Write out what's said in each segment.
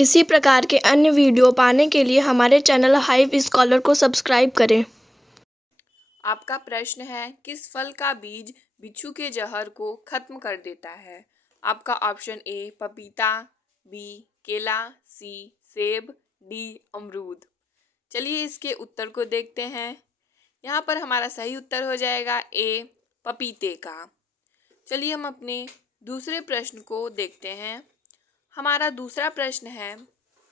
इसी प्रकार के अन्य वीडियो पाने के लिए हमारे चैनल हाइव स्कॉलर को सब्सक्राइब करें। आपका प्रश्न है, किस फल का बीज बिच्छू के जहर को खत्म कर देता है? आपका ऑप्शन ए पपीता, बी केला, सी सेब, डी अमरूद। चलिए इसके उत्तर को देखते हैं। यहाँ पर हमारा सही उत्तर हो जाएगा ए पपीते का। चलिए हम अपने दूसरे प्रश्न को देखते हैं। हमारा दूसरा प्रश्न है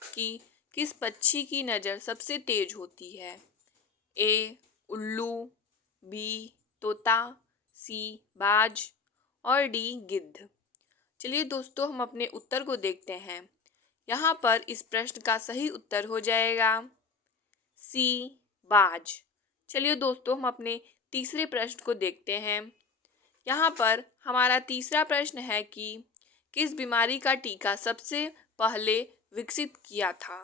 कि किस पक्षी की नज़र सबसे तेज होती है? ए उल्लू, बी तोता, सी बाज और डी गिद्ध। चलिए दोस्तों हम अपने उत्तर को देखते हैं। यहाँ पर इस प्रश्न का सही उत्तर हो जाएगा सी बाज। चलिए दोस्तों हम अपने तीसरे प्रश्न को देखते हैं। यहाँ पर हमारा तीसरा प्रश्न है कि किस बीमारी का टीका सबसे पहले विकसित किया था?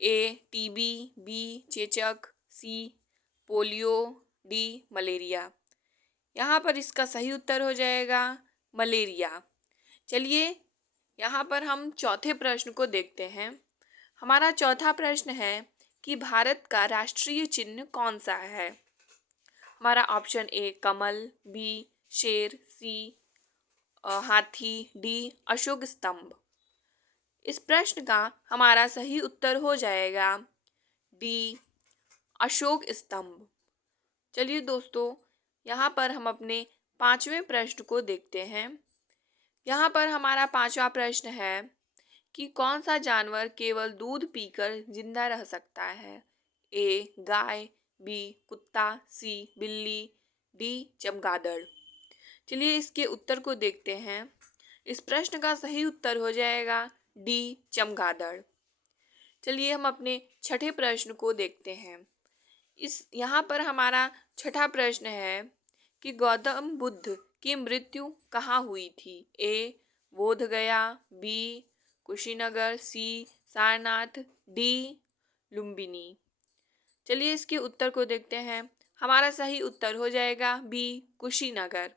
ए टीबी, बी चेचक, सी पोलियो, डी मलेरिया। यहाँ पर इसका सही उत्तर हो जाएगा मलेरिया। चलिए यहाँ पर हम चौथे प्रश्न को देखते हैं। हमारा चौथा प्रश्न है कि भारत का राष्ट्रीय चिन्ह कौन सा है? हमारा ऑप्शन ए कमल, बी शेर, सी हाथी, डी अशोक स्तंभ। इस प्रश्न का हमारा सही उत्तर हो जाएगा डी अशोक स्तंभ। चलिए दोस्तों यहाँ पर हम अपने पांचवें प्रश्न को देखते हैं। यहाँ पर हमारा पांचवा प्रश्न है कि कौन सा जानवर केवल दूध पीकर जिंदा रह सकता है? ए गाय, बी कुत्ता, सी बिल्ली, डी चमगादड़। चलिए इसके उत्तर को देखते हैं। इस प्रश्न का सही उत्तर हो जाएगा डी चमगादड़। चलिए हम अपने छठे प्रश्न को देखते हैं। यहाँ पर हमारा छठा प्रश्न है कि गौतम बुद्ध की मृत्यु कहाँ हुई थी? ए बोध गया, बी कुशीनगर, सी सारनाथ, डी लुम्बिनी। चलिए इसके उत्तर को देखते हैं। हमारा सही उत्तर हो जाएगा बी कुशीनगर।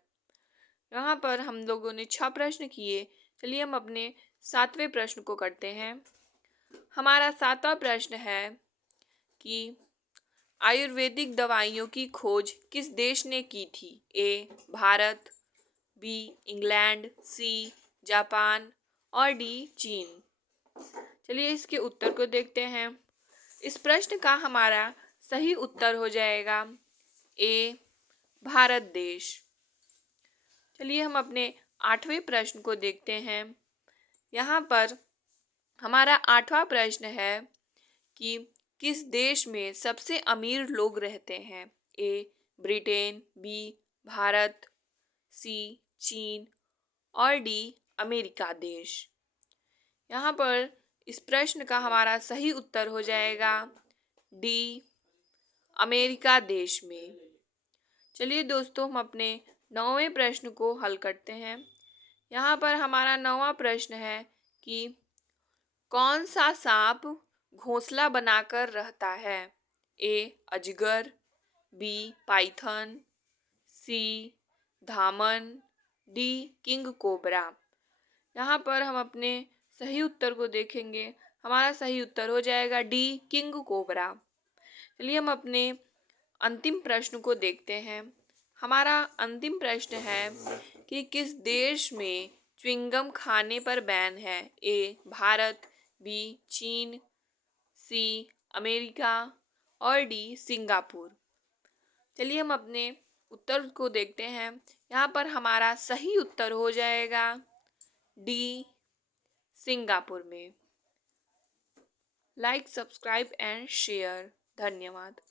यहाँ पर हम लोगों ने 6 प्रश्न किए। चलिए हम अपने सातवें प्रश्न को करते हैं। हमारा सातवां प्रश्न है कि आयुर्वेदिक दवाइयों की खोज किस देश ने की थी? A Bharat, B England, C Japan और डी चीन। चलिए इसके उत्तर को देखते हैं। इस प्रश्न का हमारा सही उत्तर हो जाएगा ए भारत देश। चलिए हम अपने आठवें प्रश्न को देखते हैं। यहाँ पर हमारा आठवां प्रश्न है कि किस देश में सबसे अमीर लोग रहते हैं? ए ब्रिटेन, बी भारत, सी चीन और डी अमेरिका देश। यहाँ पर इस प्रश्न का हमारा सही उत्तर हो जाएगा डी अमेरिका देश में। चलिए दोस्तों हम अपने 9वें प्रश्न को हल करते हैं। यहाँ पर हमारा 9वां प्रश्न है कि कौन सा सांप घोंसला बनाकर रहता है? ए अजगर, बी पाइथन, सी धामन, डी किंग कोबरा। यहाँ पर हम अपने सही उत्तर को देखेंगे। हमारा सही उत्तर हो जाएगा डी किंग कोबरा। चलिए हम अपने अंतिम प्रश्न को देखते हैं। हमारा अंतिम प्रश्न है कि किस देश में च्युइंगम खाने पर बैन है? ए भारत, बी चीन, सी अमेरिका और डी सिंगापुर। चलिए हम अपने उत्तर को देखते हैं। यहाँ पर हमारा सही उत्तर हो जाएगा डी सिंगापुर में। Like, subscribe and share. धन्यवाद।